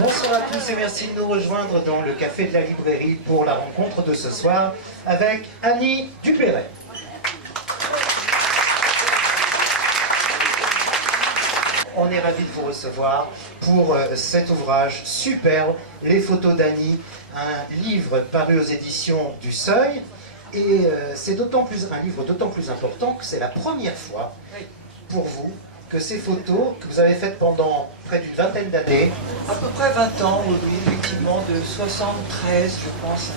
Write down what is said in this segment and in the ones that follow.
Bonsoir à tous et merci de nous rejoindre dans le café de la librairie pour la rencontre de ce soir avec Annie Dupéret. On est ravis de vous recevoir pour cet ouvrage superbe, Les photos d'Annie, un livre paru aux éditions du Seuil. Et c'est un livre d'autant plus important que c'est la première fois pour vous que ces photos que vous avez faites pendant près d'une vingtaine d'années. À peu près 20 ans, oui, effectivement, de 73, je pense,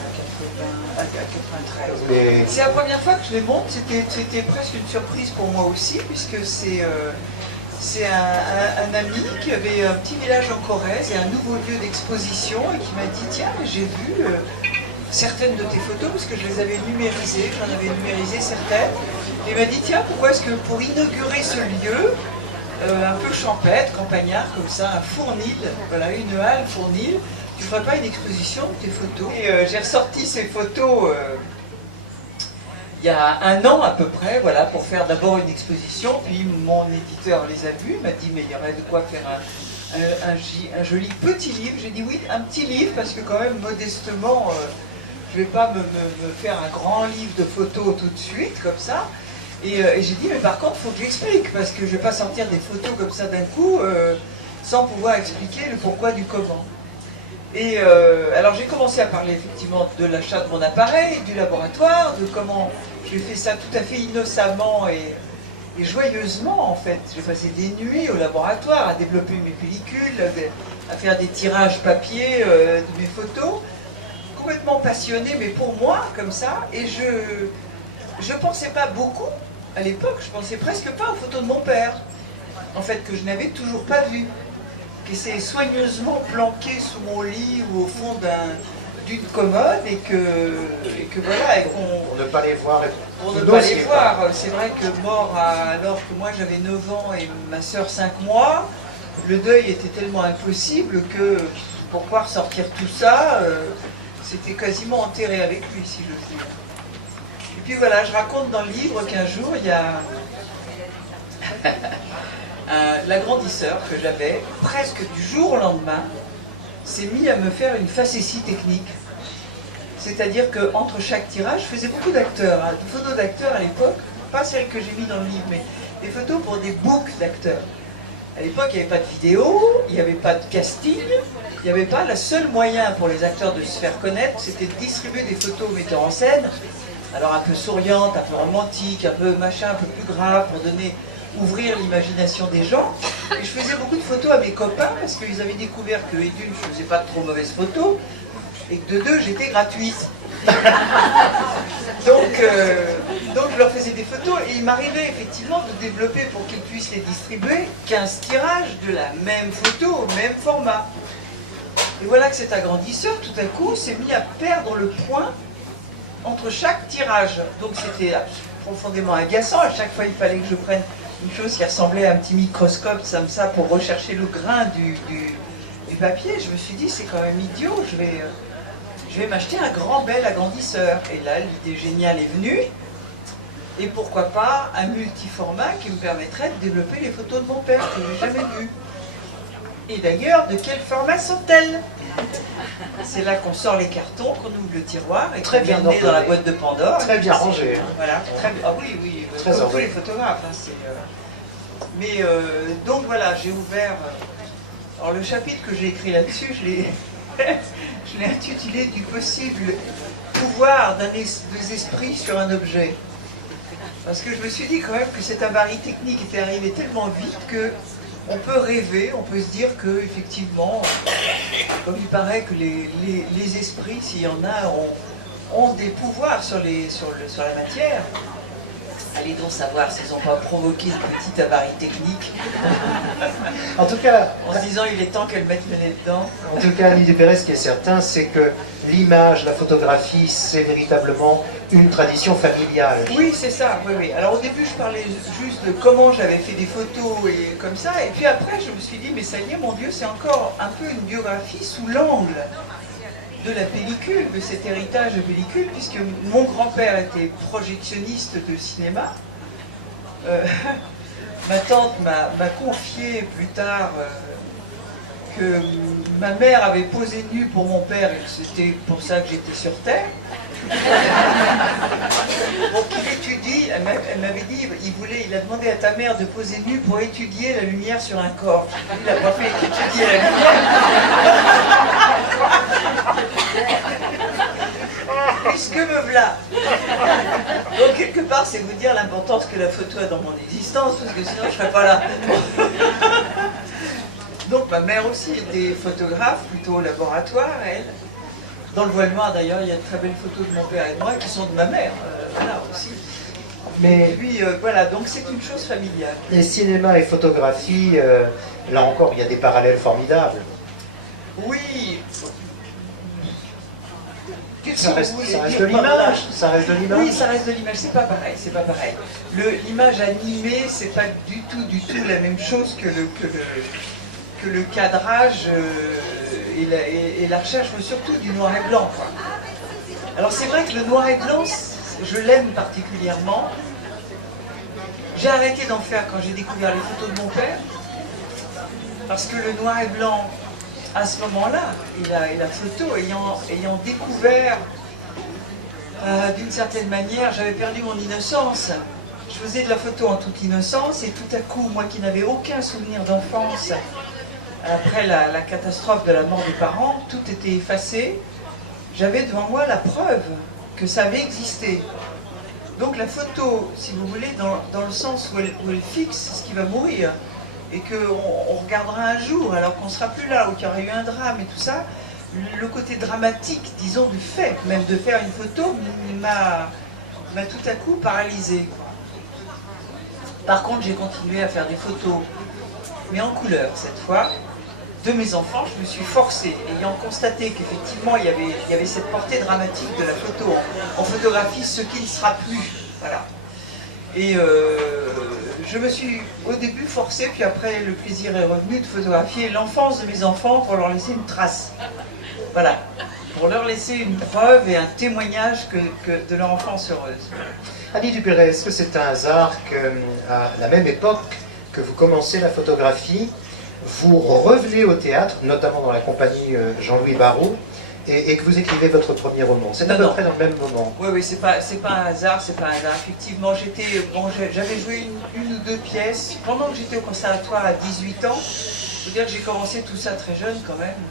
à 93. C'est la première fois que je les montre, c'était presque une surprise pour moi aussi, puisque c'est un ami qui avait un petit village en Corrèze et un nouveau lieu d'exposition et qui m'a dit, tiens, j'ai vu certaines de tes photos, parce que je les avais numérisées, j'en avais numérisé certaines, et il m'a dit, tiens, pourquoi est-ce que pour inaugurer ce lieu, un peu champêtre, campagnard, comme ça, un fournil, voilà, une halle fournil, tu ferais pas une exposition de tes photos? Et j'ai ressorti ces photos il y a un an à peu près, voilà, pour faire d'abord une exposition, puis mon éditeur les a vus, m'a dit mais il y aurait de quoi faire un joli petit livre. J'ai dit oui, un petit livre, parce que quand même, modestement, je ne vais pas me faire un grand livre de photos tout de suite, comme ça. Et j'ai dit, mais par contre, il faut que j'explique, parce que je ne vais pas sortir des photos comme ça d'un coup, sans pouvoir expliquer le pourquoi du comment. Et alors j'ai commencé à parler effectivement de l'achat de mon appareil, du laboratoire, de comment j'ai fait ça tout à fait innocemment et joyeusement en fait. J'ai passé des nuits au laboratoire à développer mes pellicules, à faire des tirages papier de mes photos, complètement passionné, mais pour moi, comme ça, et je pensais pas beaucoup. À l'époque, je pensais presque pas aux photos de mon père, en fait, que je n'avais toujours pas vues, qui s'est soigneusement planqué sous mon lit ou au fond d'une commode, et que voilà, et qu'on... Pour ne pas les voir. Pour ne pas les voir. C'est vrai que mort alors que moi j'avais 9 ans et ma soeur 5 mois, le deuil était tellement impossible que pour pouvoir sortir tout ça, c'était quasiment enterré avec lui, si je dire. Et puis voilà, je raconte dans le livre qu'un jour, il y a l'agrandisseur que j'avais, presque du jour au lendemain, s'est mis à me faire une facétie technique. C'est-à-dire qu'entre chaque tirage, je faisais beaucoup d'acteurs, hein, des photos d'acteurs à l'époque, pas celles que j'ai mises dans le livre, mais des photos pour des books d'acteurs. À l'époque, il n'y avait pas de vidéo, il n'y avait pas de casting, il n'y avait pas. Le seul moyen pour les acteurs de se faire connaître, c'était de distribuer des photos aux metteurs en scène, alors un peu souriantes, un peu romantiques, un peu machin, un peu plus grave, pour ouvrir l'imagination des gens. Et je faisais beaucoup de photos à mes copains, parce qu'ils avaient découvert que, et d'une, je ne faisais pas de trop mauvaises photos, et que de deux, j'étais gratuite. Donc je leur faisais des photos, et il m'arrivait effectivement de développer, pour qu'ils puissent les distribuer, 15 tirages de la même photo, au même format. Et voilà que cet agrandisseur, tout à coup, s'est mis à perdre le point entre chaque tirage. Donc c'était profondément agaçant. À chaque fois, il fallait que je prenne une chose qui ressemblait à un petit microscope, comme ça, pour rechercher le grain du papier. Je me suis dit, c'est quand même idiot, je vais m'acheter un grand bel agrandisseur. Et là, l'idée géniale est venue. Et pourquoi pas un multiformat qui me permettrait de développer les photos de mon père, que je n'ai jamais vues. Et d'ailleurs, de quel format sont-elles? C'est là qu'on sort les cartons, qu'on ouvre le tiroir et qu'on vient met dans la boîte de Pandore. Très bien rangé. Voilà, très bien. Ah oui, oui, très comme tous les photographes. Mais donc voilà, j'ai ouvert. Alors le chapitre que j'ai écrit là-dessus, je l'ai intitulé du possible pouvoir des esprits sur un objet. Parce que je me suis dit quand même que cet avarie technique était arrivé tellement vite que on peut rêver, on peut se dire que effectivement, comme il paraît que les esprits, s'il y en a, ont des pouvoirs sur la matière. Allez donc savoir s'ils n'ont pas provoqué une petite avarie technique. En tout cas, en se disant il est temps qu'elle mette le nez dedans. En tout cas, Annie Dupéret, ce qui est certain, c'est que l'image, la photographie, c'est véritablement une tradition familiale. Oui, c'est ça, oui, oui. Alors au début, je parlais juste de comment j'avais fait des photos et comme ça, et puis après, je me suis dit, mais ça y est, mon Dieu, c'est encore un peu une biographie sous l'angle de la pellicule, de cet héritage de pellicule, puisque mon grand-père était projectionniste de cinéma. Ma tante m'a confié plus tard que ma mère avait posé nue pour mon père et que c'était pour ça que j'étais sur Terre. Donc il étudie, elle m'avait dit, il a demandé à ta mère de poser nue pour étudier la lumière sur un corps. Il n'a pas fait étudier la lumière. Puisque me voilà. Donc quelque part, c'est vous dire l'importance que la photo a dans mon existence, parce que sinon je ne serais pas là. Donc ma mère aussi était photographe, plutôt au laboratoire, elle. Dans le voile noir d'ailleurs, il y a de très belles photos de mon père et de moi qui sont de ma mère, voilà aussi. Mais puis voilà, donc c'est une chose familiale. Les cinéma et photographie, là encore, il y a des parallèles formidables. Oui. Ça reste de l'image, ça reste de l'image. Oui, ça reste de l'image, c'est pas pareil, c'est pas pareil. L'image animée, c'est pas du tout la même chose que le cadrage et la recherche, mais surtout du noir et blanc, quoi. Alors c'est vrai que le noir et blanc, je l'aime particulièrement. J'ai arrêté d'en faire quand j'ai découvert les photos de mon père, parce que le noir et blanc, à ce moment-là, et la photo, ayant découvert, d'une certaine manière, j'avais perdu mon innocence. Je faisais de la photo en toute innocence, et tout à coup, moi qui n'avais aucun souvenir d'enfance, après la catastrophe de la mort des parents, tout était effacé. J'avais devant moi la preuve que ça avait existé. Donc la photo, si vous voulez, dans le sens où elle fixe ce qui va mourir, et qu'on regardera un jour, alors qu'on ne sera plus là, ou qu'il y aurait eu un drame et tout ça, le côté dramatique, disons, du fait, même de faire une photo, m'a tout à coup paralysé. Par contre, j'ai continué à faire des photos, mais en couleur cette fois, de mes enfants. Je me suis forcée, ayant constaté qu'effectivement il y avait cette portée dramatique de la photo en photographie, ce qui ne sera plus. Voilà. Et je me suis au début forcée, puis après le plaisir est revenu de photographier l'enfance de mes enfants pour leur laisser une trace. Voilà. Pour leur laisser une preuve et un témoignage de leur enfance heureuse. Annie Dupéret, est-ce que c'est un hasard qu'à la même époque que vous commencez la photographie, vous revenez au théâtre, notamment dans la compagnie Jean-Louis Barrault, et que vous écrivez votre premier roman? C'est à peu près dans le même moment. Oui, c'est pas un hasard, c'est pas un hasard. Effectivement, j'avais joué une ou deux pièces pendant que j'étais au conservatoire à 18 ans. Je veux dire que j'ai commencé tout ça très jeune quand même.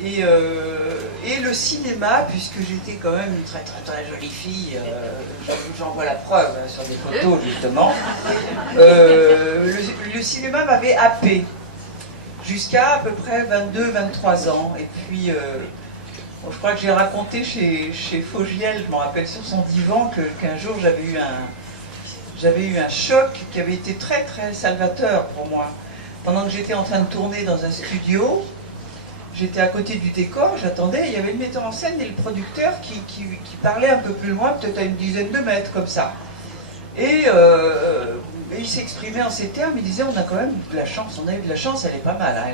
Et le cinéma, puisque j'étais quand même une très très très jolie fille, j'en vois la preuve sur des photos justement, le cinéma m'avait happé jusqu'à à peu près 22-23 ans. Et puis, je crois que j'ai raconté chez Fogiel, je me rappelle sur son divan, qu'un jour j'avais eu un choc qui avait été très très salvateur pour moi. Pendant que j'étais en train de tourner dans un studio, j'étais à côté du décor, j'attendais, il y avait le metteur en scène et le producteur qui parlaient un peu plus loin, peut-être à une dizaine de mètres, comme ça. Et il s'exprimait en ces termes, il disait on a quand même de la chance, on a eu de la chance, elle est pas mal, hein,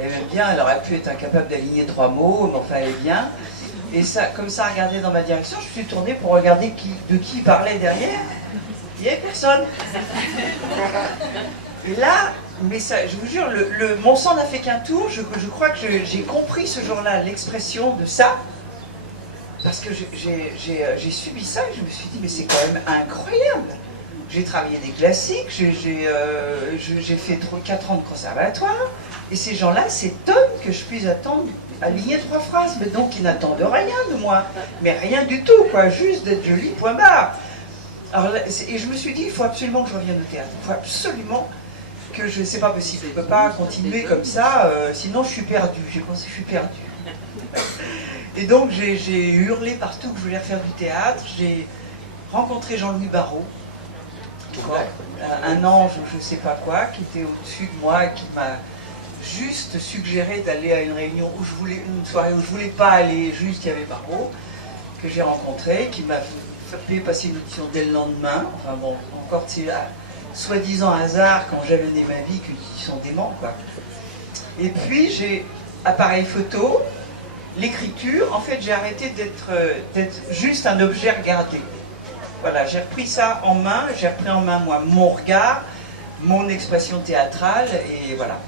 elle aime bien, elle aurait pu être incapable d'aligner 3 mots, mais enfin elle est bien. Et ça, comme ça, regardait dans ma direction, je me suis tournée pour regarder de qui il parlait derrière, il n'y avait personne. Et là, mais ça, je vous jure, mon sang n'a fait qu'un tour. Je crois que j'ai compris ce jour-là l'expression de ça, parce que j'ai subi ça et je me suis dit, mais c'est quand même incroyable. J'ai travaillé des classiques, j'ai fait 4 ans de conservatoire, et ces gens-là s'étonnent que je puisse aligner 3 phrases, mais donc ils n'attendent rien de moi, mais rien du tout, quoi, juste d'être jolie, point barre. Alors, et je me suis dit, il faut absolument que je revienne au théâtre, il faut absolument que c'est pas possible, je ne peux pas continuer comme ça, sinon je suis perdue, j'ai pensé je suis perdue. Et donc j'ai hurlé partout que je voulais refaire du théâtre, j'ai rencontré Jean-Louis Barrault, un ange ou je ne sais pas quoi, qui était au-dessus de moi et qui m'a juste suggéré d'aller à une réunion une soirée où je ne voulais pas aller, juste il y avait Barrault, que j'ai rencontré, qui m'a fait passer une audition dès le lendemain, enfin bon, encore soi-disant hasard quand j'ai mené ma vie qu'ils sont déments, quoi. Et puis j'ai appareil photo, l'écriture, en fait j'ai arrêté d'être juste un objet regardé. Voilà, j'ai repris ça en main, j'ai repris en main moi mon regard, mon expression théâtrale, et voilà.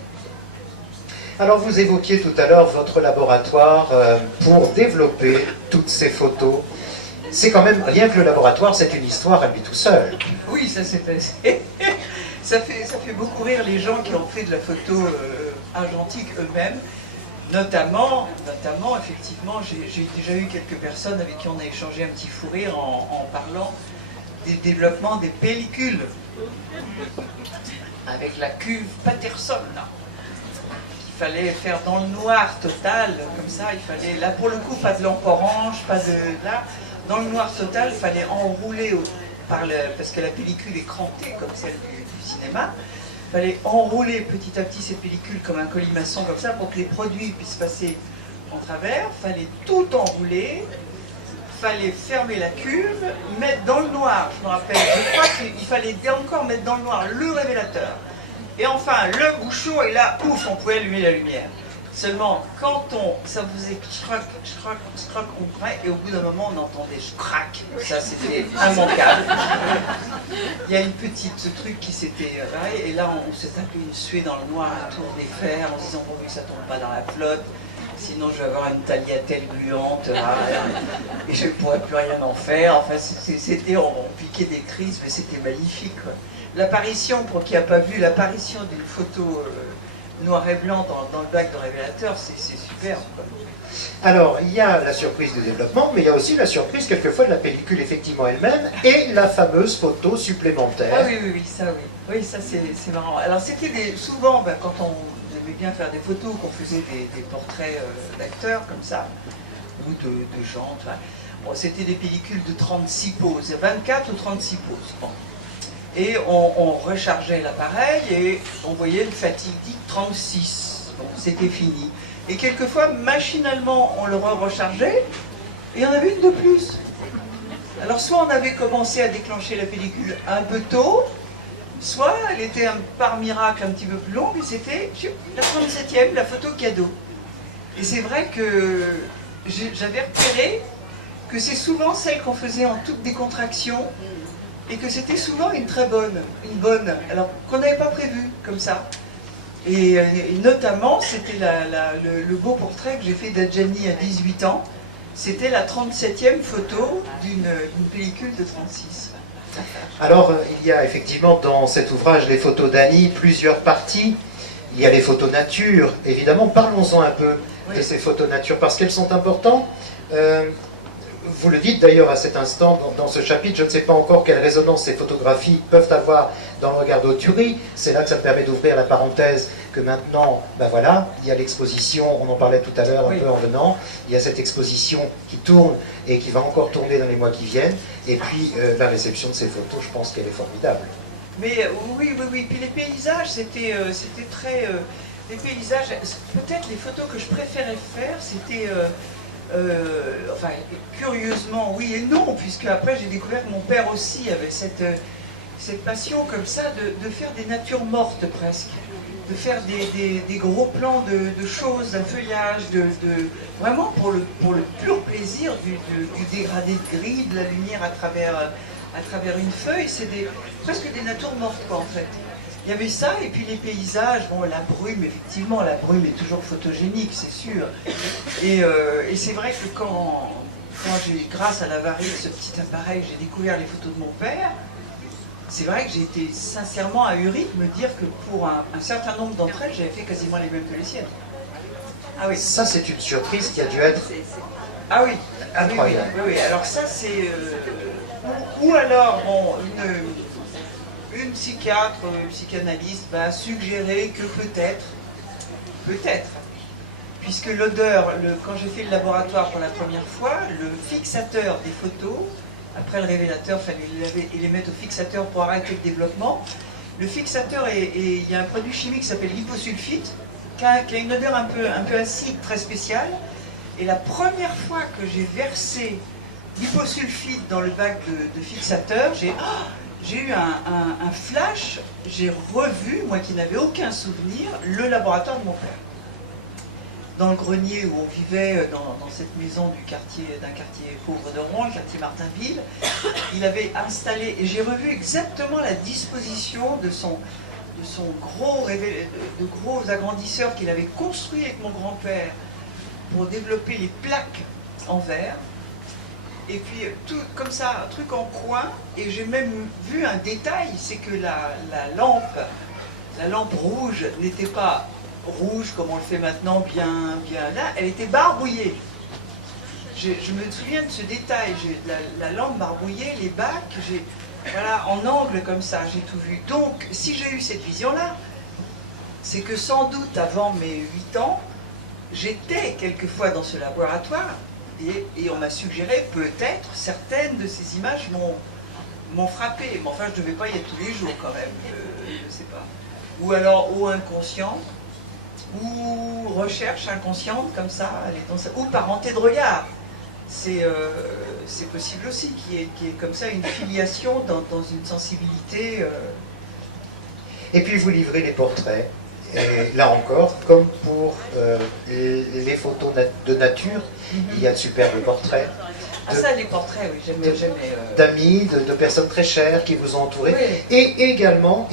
Alors vous évoquiez tout à l'heure votre laboratoire pour développer toutes ces photos. C'est quand même, rien que le laboratoire, c'est une histoire à lui tout seul. Oui, ça s'est passé. Ça fait beaucoup rire les gens qui ont fait de la photo argentique eux-mêmes. Notamment, effectivement, j'ai déjà eu quelques personnes avec qui on a échangé un petit fou rire en parlant des développements des pellicules. Avec la cuve Patterson, là. Il fallait faire dans le noir total, comme ça, il fallait, là pour le coup, pas de lampe orange, pas de... Là, dans le noir total, il fallait enrouler, parce que la pellicule est crantée comme celle du cinéma, il fallait enrouler petit à petit cette pellicule comme un colimaçon comme ça pour que les produits puissent passer en travers. Il fallait tout enrouler, il fallait fermer la cuve, mettre dans le noir, je me rappelle, je crois qu'il fallait encore mettre dans le noir le révélateur. Et enfin, le bouchon, et là, ouf, on pouvait allumer la lumière. Seulement, quand ça faisait schrock, on craque, et au bout d'un moment, on entendait crac. Ça, c'était immanquable. Il y a ce truc qui s'était varié, et là, on s'est tapé une suée dans le noir, à tour des fers, en se disant, bon, oui, ça tombe pas dans la flotte, sinon je vais avoir une tagliatelle gluante, et je ne pourrais plus rien en faire. Enfin, on piquait des crises, mais c'était magnifique, quoi. L'apparition, pour qui n'a pas vu, l'apparition d'une photo noir et blanc dans le bac de révélateur, c'est superbe, quoi. Alors, il y a la surprise du développement, mais il y a aussi la surprise quelquefois de la pellicule effectivement elle-même et la fameuse photo supplémentaire. Ah oui, ça oui. Oui, ça c'est marrant. Alors c'était souvent, quand on aimait bien faire des photos, qu'on faisait des portraits d'acteurs comme ça, ou de gens, bon, c'était des pellicules de 36 poses, 24 ou 36 poses. Bon. Et on rechargeait l'appareil et on voyait le fatidique 36. Bon, c'était fini. Et quelquefois, machinalement, on le rechargeait et on avait une de plus. Alors, soit on avait commencé à déclencher la pellicule un peu tôt, soit elle était par miracle un petit peu plus longue et c'était la 37e, la photo cadeau. Et c'est vrai que j'avais repéré que c'est souvent celle qu'on faisait en toute décontraction et que c'était souvent une bonne, alors qu'on n'avait pas prévu comme ça. Et notamment, c'était le beau portrait que j'ai fait d'Adjani à 18 ans. C'était la 37e photo d'une pellicule de 36. Alors, il y a effectivement dans cet ouvrage, les photos d'Annie, plusieurs parties. Il y a les photos nature, évidemment. Parlons-en un peu de ces photos nature, parce qu'elles sont importantes. Vous le dites d'ailleurs à cet instant dans ce chapitre, je ne sais pas encore quelle résonance ces photographies peuvent avoir dans le regard d'Autury. C'est là que ça me permet d'ouvrir la parenthèse que maintenant, ben voilà, il y a l'exposition, on en parlait tout à l'heure un peu en venant, il y a cette exposition qui tourne et qui va encore tourner dans les mois qui viennent, et puis la réception de ces photos, je pense qu'elle est formidable. Mais oui, puis les paysages, c'était très... les paysages, peut-être les photos que je préférais faire, c'était... enfin, curieusement, oui et non, puisque après j'ai découvert que mon père aussi avait cette passion comme ça de faire des natures mortes presque, de faire des gros plans de choses, d'un feuillage, vraiment pour le pur plaisir du dégradé de gris, de la lumière à travers une feuille. C'est presque des natures mortes, quoi, en fait. Il y avait ça, et puis les paysages, bon, la brume, effectivement, la brume est toujours photogénique, c'est sûr. Et c'est vrai que quand j'ai, grâce à l'avarie de ce petit appareil, j'ai découvert les photos de mon père, c'est vrai que j'ai été sincèrement ahuri de me dire que pour un certain nombre d'entre elles, j'avais fait quasiment les mêmes que les siennes. Ah oui. Ça, c'est une surprise qui a dû être... Ah oui. Incroyable. Oui. Alors ça, c'est... ou alors, bon, une psychiatre, psychanalyste va suggérer que peut-être, puisque l'odeur, quand j'ai fait le laboratoire pour la première fois, le fixateur des photos, après le révélateur, il fallait les mettre au fixateur pour arrêter le développement. Le fixateur, il y a un produit chimique qui s'appelle l'hyposulfite, qui a une odeur un peu acide, très spéciale. Et la première fois que j'ai versé l'hyposulfite dans le bac de fixateur, j'ai eu un flash, j'ai revu, moi qui n'avais aucun souvenir, le laboratoire de mon père. Dans le grenier où on vivait, dans cette maison d'un quartier pauvre de Rouen, le quartier Martinville, il avait installé, et j'ai revu exactement la disposition de son de gros agrandisseurs qu'il avait construit avec mon grand-père pour développer les plaques en verre. Et puis tout comme ça, un truc en coin. Et j'ai même vu un détail, c'est que la lampe rouge n'était pas rouge comme on le fait maintenant, bien là, elle était barbouillée. Je me souviens de ce détail, la lampe barbouillée, les bacs, voilà, en angle comme ça, j'ai tout vu. Donc, si j'ai eu cette vision-là, c'est que sans doute avant mes 8 ans, j'étais quelquefois dans ce laboratoire et on m'a suggéré peut-être certaines de ces images m'ont frappé. Mais enfin, je ne devais pas y être tous les jours quand même, je ne sais pas. Ou alors, ou inconscient, ou recherche inconsciente comme ça, ou parenté de regard. C'est possible aussi qu'il y ait comme ça une filiation dans une sensibilité. Et puis vous livrez les portraits, et là encore, comme pour les photos de nature, il y a de superbes portraits. Ah ça, les portraits, oui, j'aimais. D'amis, de personnes très chères qui vous ont entouré, oui. Et également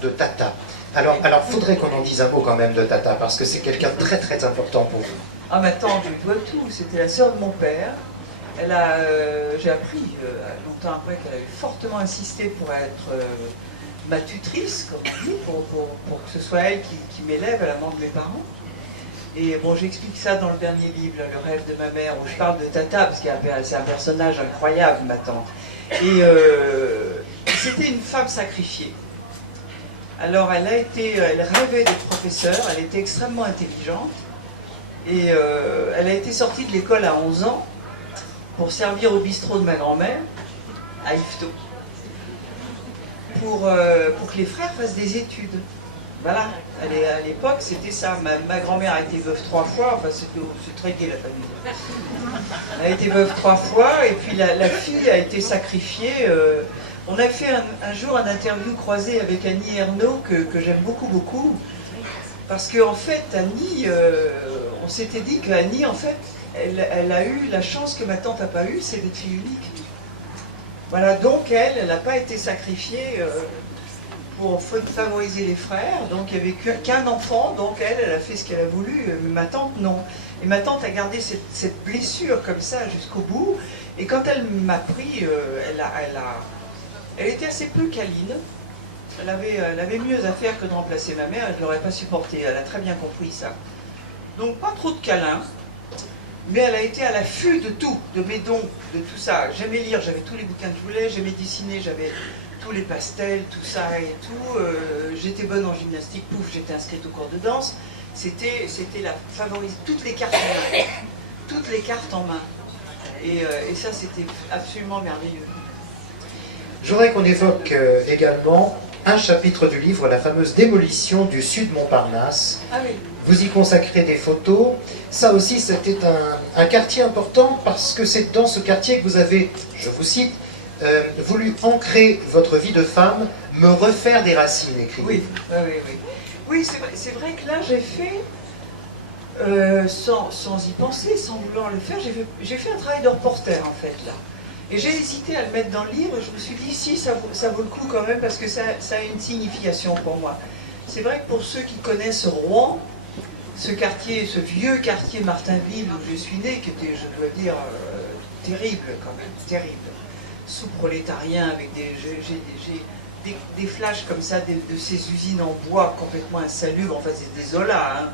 de Tata. Alors, faudrait qu'on en dise un mot quand même de Tata, parce que c'est quelqu'un de très très important pour vous. Ah mais attends, je lui dois tout. C'était la sœur de mon père. J'ai appris longtemps après qu'elle avait fortement insisté pour être ma tutrice, comme on dit, pour que ce soit elle qui m'élève à la mort de mes parents. Et bon, j'explique ça dans le dernier livre, là, Le rêve de ma mère, où je parle de Tata, parce que c'est un personnage incroyable, ma tante. Et c'était une femme sacrifiée. Alors elle rêvait d'être professeure, elle était extrêmement intelligente. Et elle a été sortie de l'école à 11 ans pour servir au bistrot de ma grand-mère, à Yvetot, pour que les frères fassent des études. Voilà, à l'époque c'était ça. Ma grand-mère a été veuve 3 fois, enfin c'est très gai la famille. Elle a été veuve 3 fois, et puis la fille a été sacrifiée. On a fait un jour un interview croisé avec Annie Ernaux que j'aime beaucoup, beaucoup. Parce qu'en fait, Annie, on s'était dit qu'Annie, en fait, elle a eu la chance que ma tante n'a pas eue, c'est d'être fille unique. Voilà, donc elle n'a pas été sacrifiée pour favoriser les frères, donc il n'y avait qu'un enfant, donc elle a fait ce qu'elle a voulu, mais ma tante, non. Et ma tante a gardé cette blessure comme ça jusqu'au bout, et quand elle m'a pris, elle était assez peu câline. Elle avait mieux à faire que de remplacer ma mère, elle ne l'aurait pas supporté, elle a très bien compris ça. Donc pas trop de câlins, mais elle a été à l'affût de tout, de mes dons, de tout ça. J'aimais lire, j'avais tous les bouquins que je voulais, j'aimais dessiner, j'avais tous les pastels, tout ça et tout. J'étais bonne en gymnastique, pouf, j'étais inscrite au cours de danse. C'était la favorite, toutes les cartes en main. Toutes les cartes en main. Et ça, c'était absolument merveilleux. Je voudrais qu'on évoque également un chapitre du livre, la fameuse démolition du Sud Montparnasse. Ah oui. Vous y consacrez des photos. Ça aussi, c'était un quartier important parce que c'est dans ce quartier que vous avez, je vous cite, voulu ancrer votre vie de femme, me refaire des racines, écrit. Oui, oui. Oui, c'est vrai que là, j'ai fait, sans y penser, sans vouloir le faire, j'ai fait un travail de reporter, en fait, là. Et j'ai hésité à le mettre dans le livre, et je me suis dit, si, ça vaut le coup quand même, parce que ça a une signification pour moi. C'est vrai que pour ceux qui connaissent Rouen, ce quartier, ce vieux quartier Martinville où je suis né, qui était, je dois dire, terrible quand même, terrible. Sous-prolétarien, avec j'ai des flashs comme ça de ces usines en bois complètement insalubres, enfin c'est des Zola, hein.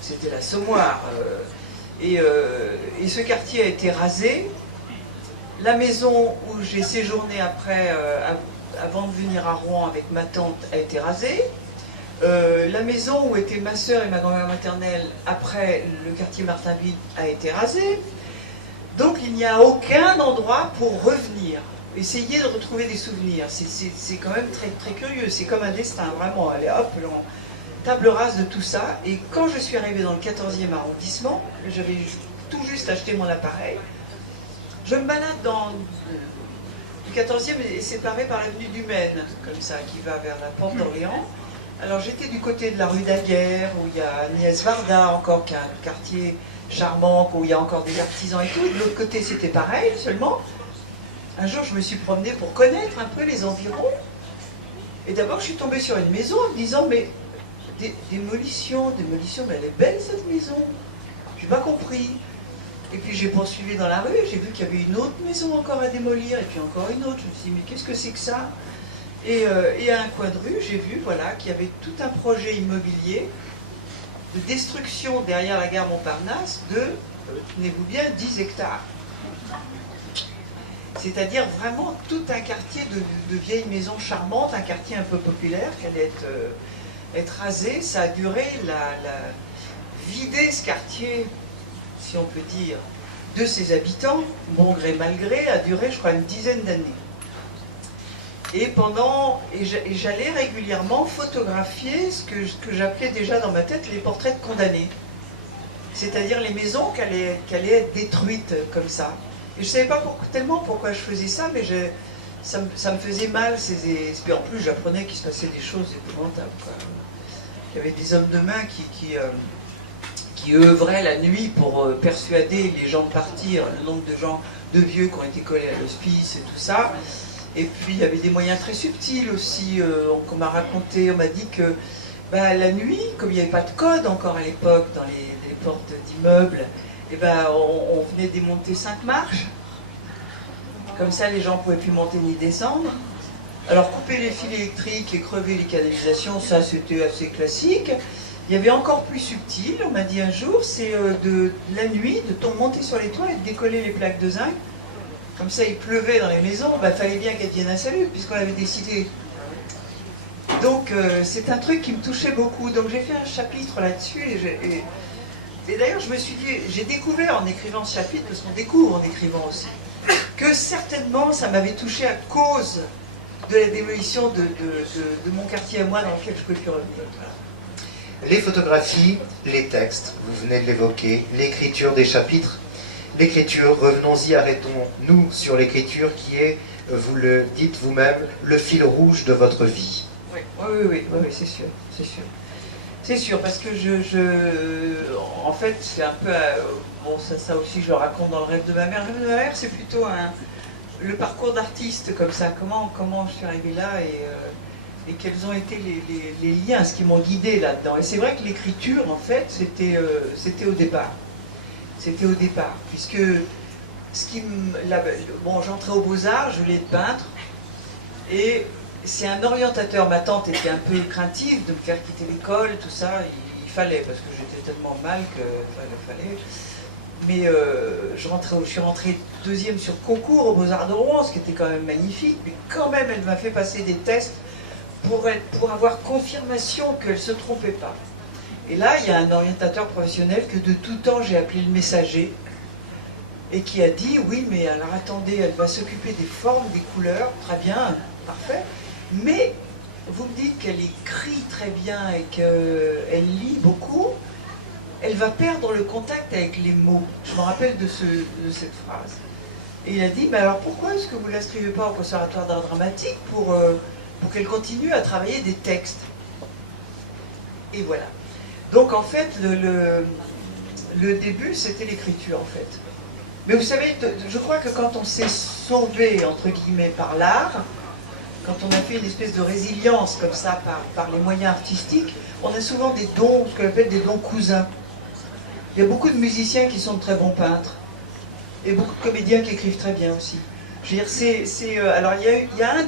C'était l'assommoir. Et ce quartier a été rasé. La maison où j'ai séjourné après, avant de venir à Rouen avec ma tante, a été rasée. La maison où étaient ma soeur et ma grand-mère maternelle, après le quartier Martinville, a été rasée. Donc il n'y a aucun endroit pour revenir. Essayez de retrouver des souvenirs. C'est quand même très, très curieux. C'est comme un destin, vraiment. Allez, hop, table rase de tout ça. Et quand je suis arrivée dans le 14e arrondissement, j'avais tout juste acheté mon appareil. Je me balade dans le 14e est séparé par l'avenue du Maine, comme ça, qui va vers la porte d'Orléans. Alors j'étais du côté de la rue Daguerre, où il y a Agnès Varda, encore, qui est un quartier charmant, où il y a encore des artisans et tout. De l'autre côté, c'était pareil, seulement. Un jour, je me suis promenée pour connaître un peu les environs. Et d'abord, je suis tombée sur une maison en me disant, mais démolition, mais elle est belle cette maison. Je n'ai pas compris. Et puis j'ai poursuivi dans la rue, j'ai vu qu'il y avait une autre maison encore à démolir, et puis encore une autre. Je me suis dit, mais qu'est-ce que c'est que ça? Et à un coin de rue, j'ai vu voilà, qu'il y avait tout un projet immobilier de destruction derrière la gare Montparnasse de, tenez-vous bien, 10 hectares. C'est-à-dire vraiment tout un quartier de vieilles maisons charmantes, un quartier un peu populaire qui allait être rasé. Ça a duré, vider ce quartier, si on peut dire, de ses habitants, bon gré mal gré, a duré, je crois, une dizaine d'années. Et j'allais régulièrement photographier ce que j'appelais déjà dans ma tête les portraits de condamnés. C'est-à-dire les maisons qui allaient être détruites comme ça. Et je ne savais pas tellement pourquoi je faisais ça, mais ça me faisait mal. Et en plus, j'apprenais qu'il se passait des choses épouvantables, quoi. Il y avait des hommes de main qui œuvraient la nuit pour persuader les gens de partir, le nombre de gens, de vieux qui ont été collés à l'hospice et tout ça. Et puis il y avait des moyens très subtils aussi, qu'on m'a raconté, on m'a dit que la nuit, comme il n'y avait pas de code encore à l'époque dans les portes d'immeubles, et on venait démonter 5 marches. Comme ça les gens ne pouvaient plus monter ni descendre. Alors couper les fils électriques et crever les canalisations, ça c'était assez classique. Il y avait encore plus subtil, on m'a dit un jour, c'est de la nuit, de monter sur les toits et de décoller les plaques de zinc. Comme ça, il pleuvait dans les maisons, fallait bien qu'elles viennent à salut, puisqu'on avait décidé. Donc, c'est un truc qui me touchait beaucoup. Donc, j'ai fait un chapitre là-dessus. Et d'ailleurs, je me suis dit, j'ai découvert en écrivant ce chapitre, parce qu'on découvre en écrivant aussi, que certainement, ça m'avait touché à cause de la démolition de mon quartier à moi, dans lequel je ne pouvais plus revenir. Voilà. Les photographies, les textes, vous venez de l'évoquer, l'écriture des chapitres. L'écriture, revenons-y, arrêtons-nous sur l'écriture qui est, vous le dites vous-même, le fil rouge de votre vie. Oui, c'est sûr, c'est sûr. C'est sûr, parce que en fait, c'est un peu, bon, ça aussi je le raconte dans le rêve de ma mère. Le rêve de ma mère, c'est plutôt le parcours d'artiste, comme ça, comment je suis arrivée là et quels ont été les liens, ce qui m'ont guidée là-dedans. Et c'est vrai que l'écriture, en fait, c'était au départ. C'était au départ, puisque j'entrais aux Beaux-Arts, je voulais être peintre, et c'est un orientateur, ma tante était un peu craintive de me faire quitter l'école, tout ça, il fallait, parce que j'étais tellement mal qu'il fallait. Mais je suis rentrée 2e sur concours aux Beaux-Arts de Rouen, ce qui était quand même magnifique, mais quand même elle m'a fait passer des tests pour avoir confirmation qu'elle ne se trompait pas. Et là, il y a un orientateur professionnel que de tout temps j'ai appelé le messager et qui a dit, oui, mais alors attendez, elle va s'occuper des formes, des couleurs, très bien, parfait, mais vous me dites qu'elle écrit très bien et qu'elle lit beaucoup, elle va perdre le contact avec les mots. Je me rappelle de cette phrase. Et il a dit, mais alors pourquoi est-ce que vous ne l'inscrivez pas au conservatoire d'art dramatique pour qu'elle continue à travailler des textes? Et voilà. Donc en fait, le début, c'était l'écriture en fait. Mais vous savez, je crois que quand on s'est sauvé, entre guillemets, par l'art, quand on a fait une espèce de résilience comme ça par les moyens artistiques, on a souvent des dons, ce qu'on appelle des dons cousins. Il y a beaucoup de musiciens qui sont de très bons peintres, et beaucoup de comédiens qui écrivent très bien aussi. Je veux dire, alors il y a un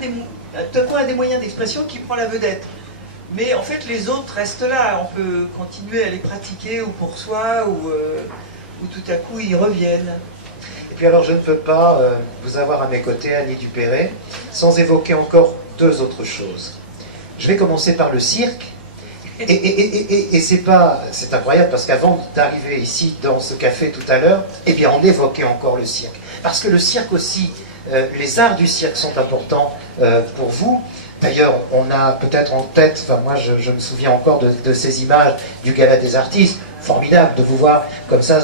des moyens d'expression qui prend la vedette. Mais en fait, les autres restent là. On peut continuer à les pratiquer ou pour soi, ou tout à coup, ils reviennent. Et puis alors, je ne peux pas vous avoir à mes côtés, Annie Dupéret, sans évoquer encore 2 autres choses. Je vais commencer par le cirque. Et c'est incroyable, parce qu'avant d'arriver ici, dans ce café tout à l'heure, eh bien, on évoquait encore le cirque. Parce que le cirque aussi, les arts du cirque sont importants pour vous. D'ailleurs, on a peut-être en tête, enfin moi je me souviens encore de ces images du Gala des artistes, formidable de vous voir comme ça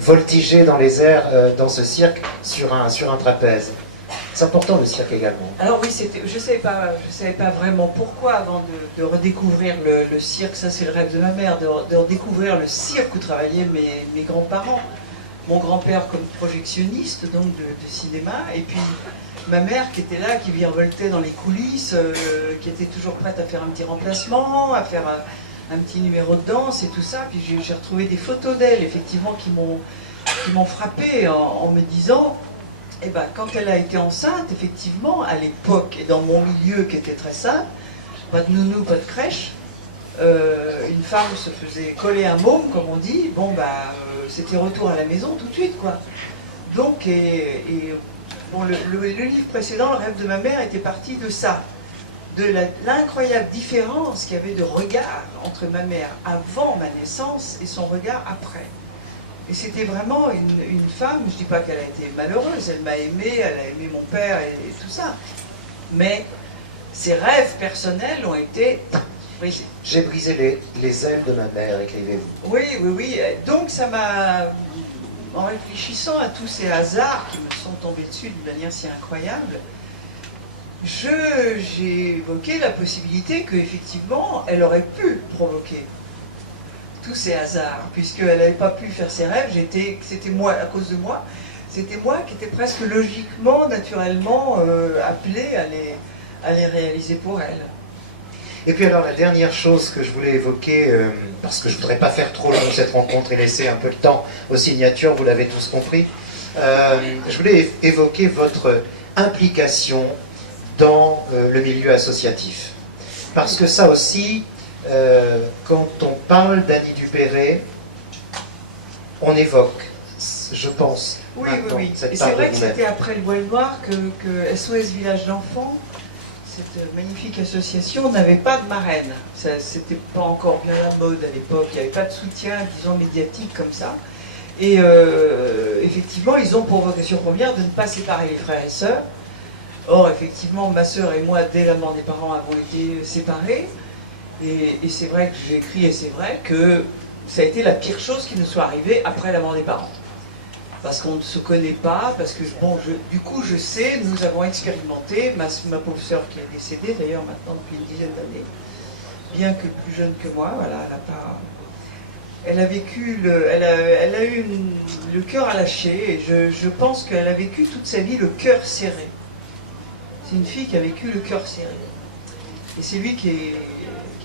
voltiger dans les airs dans ce cirque sur un trapèze. C'est important le cirque également. Alors oui, je savais pas vraiment pourquoi avant de redécouvrir le cirque, ça c'est le rêve de ma mère, de redécouvrir le cirque où travaillaient mes grands-parents. Mon grand-père comme projectionniste donc de cinéma, et puis ma mère qui était là, qui virevoltait dans les coulisses, qui était toujours prête à faire un petit remplacement, à faire un petit numéro de danse et tout ça. Puis j'ai retrouvé des photos d'elle, effectivement, qui m'ont frappée en me disant, eh ben, quand elle a été enceinte, effectivement, à l'époque, et dans mon milieu qui était très simple, pas de nounou, pas de crèche, une femme se faisait coller un môme, comme on dit, bon, bah, c'était retour à la maison tout de suite, quoi. Donc, bon, le livre précédent, Le rêve de ma mère, était parti de ça, de l'incroyable différence qu'il y avait de regard entre ma mère avant ma naissance et son regard après. Et c'était vraiment une femme, je ne dis pas qu'elle a été malheureuse, elle m'a aimée, elle a aimé mon père et tout ça. Mais ses rêves personnels ont été brisés. J'ai brisé les ailes de ma mère, écrivez-vous. Oui, oui, oui. Donc ça m'a, en réfléchissant à tous ces hasards qui me sont tombés dessus d'une manière si incroyable, j'ai évoqué la possibilité qu'effectivement, elle aurait pu provoquer tous ces hasards, puisqu'elle n'avait pas pu faire ses rêves, c'était moi, à cause de moi, c'était moi qui étais presque logiquement, naturellement appelée à les réaliser pour elle. Et puis alors la dernière chose que je voulais évoquer, parce que je ne voudrais pas faire trop long cette rencontre et laisser un peu de temps aux signatures, vous l'avez tous compris, je voulais évoquer votre implication dans le milieu associatif. Parce que ça aussi, quand on parle d'Annie Dupéré, on évoque, je pense, oui, maintenant, oui, oui. cette Et part c'est vrai de que vous-même. c'était après le Voile Noir que SOS Village d'Enfants, cette magnifique association, n'avait pas de marraine. C'était pas encore bien la mode à l'époque, il n'y avait pas de soutien, disons, médiatique comme ça. Et effectivement, ils ont pour vocation première de ne pas séparer les frères et sœurs. Or, effectivement, ma sœur et moi, dès la mort des parents, avons été séparés. Et c'est vrai que j'ai écrit, et c'est vrai que ça a été la pire chose qui nous soit arrivée après la mort des parents. Parce qu'on ne se connaît pas, parce que, bon, du coup, je sais, nous avons expérimenté, ma pauvre sœur qui est décédée, d'ailleurs, maintenant depuis une dizaine d'années, bien que plus jeune que moi, voilà, elle a vécu, elle a eu le cœur à lâcher, et je pense qu'elle a vécu toute sa vie le cœur serré. C'est une fille qui a vécu le cœur serré. Et c'est lui qui est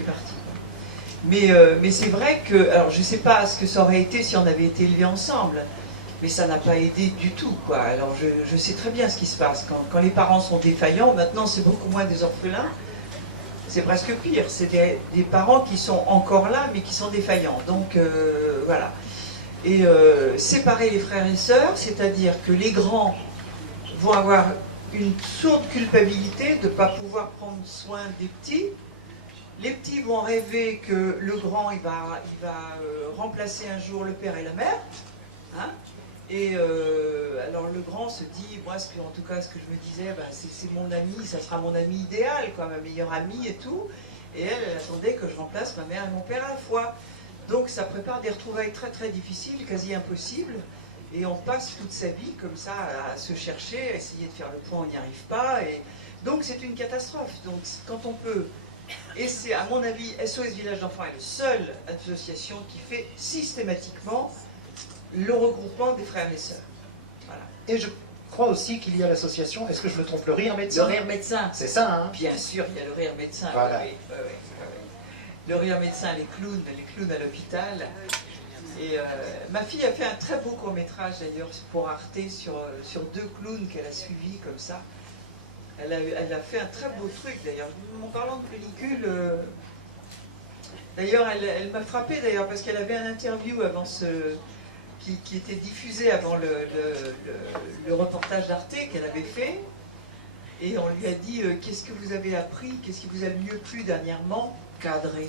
parti. Mais c'est vrai que, alors je ne sais pas ce que ça aurait été si on avait été élevés ensemble, mais ça n'a pas aidé du tout, quoi. Alors je sais très bien ce qui se passe. Quand les parents sont défaillants, maintenant c'est beaucoup moins des orphelins, c'est presque pire. C'est des parents qui sont encore là, mais qui sont défaillants. Donc voilà. Et séparer les frères et sœurs, c'est-à-dire que les grands vont avoir une sourde culpabilité de ne pas pouvoir prendre soin des petits. Les petits vont rêver que le grand il va remplacer un jour le père et la mère. Hein, et alors le grand se dit, moi en tout cas ce que je me disais, ben, c'est mon ami, ça sera mon ami idéal, quoi, ma meilleure amie et tout. Et elle attendait que je remplace ma mère et mon père à la fois. Donc ça prépare des retrouvailles très très difficiles, quasi impossibles. Et on passe toute sa vie comme ça à se chercher, à essayer de faire le point, on n'y arrive pas. Et donc c'est une catastrophe. Donc quand on peut, et c'est à mon avis, SOS Village d'Enfants est la seule association qui fait systématiquement le regroupement des frères et sœurs. Voilà. Et je crois aussi qu'il y a l'association, est-ce que je me trompe, le Rire Médecin? Le Rire Médecin. C'est ça, hein? Bien sûr, il y a le Rire Médecin. Voilà. Oui, oui, oui. Le Rire Médecin, les clowns à l'hôpital. Et ma fille a fait un très beau court-métrage d'ailleurs pour Arte sur deux clowns qu'elle a suivis comme ça. Elle a fait un très beau truc d'ailleurs. En parlant de pellicule, d'ailleurs elle m'a frappé d'ailleurs parce qu'elle avait un interview avant qui était diffusé avant le reportage d'Arte qu'elle avait fait. Et on lui a dit qu'est-ce que vous avez appris, qu'est-ce qui vous a le mieux plu dernièrement? Cadré.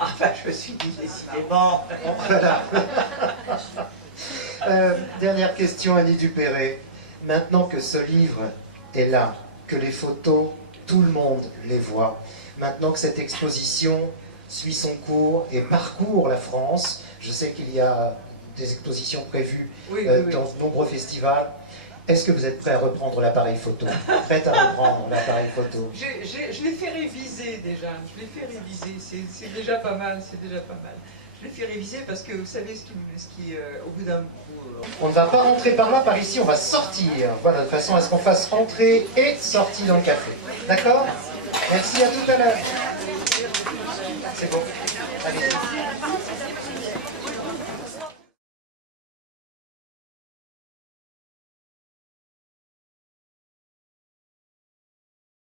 Enfin, je me suis dit, décidément. Voilà. Dernière question, Annie Dupéré. Maintenant que ce livre est là, que les photos, tout le monde les voit, maintenant que cette exposition suit son cours et parcourt la France, je sais qu'il y a des expositions prévues dans de nombreux festivals. Est-ce que vous êtes prêt à reprendre l'appareil photo? Prête à reprendre l'appareil photo? Je l'ai fait réviser déjà, c'est déjà pas mal, c'est déjà pas mal. Je l'ai fait réviser parce que vous savez au bout d'un... On ne va pas rentrer par là, par ici, on va sortir. Voilà, de façon à ce qu'on fasse entrée et sortie dans le café. D'accord? Merci, à tout à l'heure. C'est bon. Allez.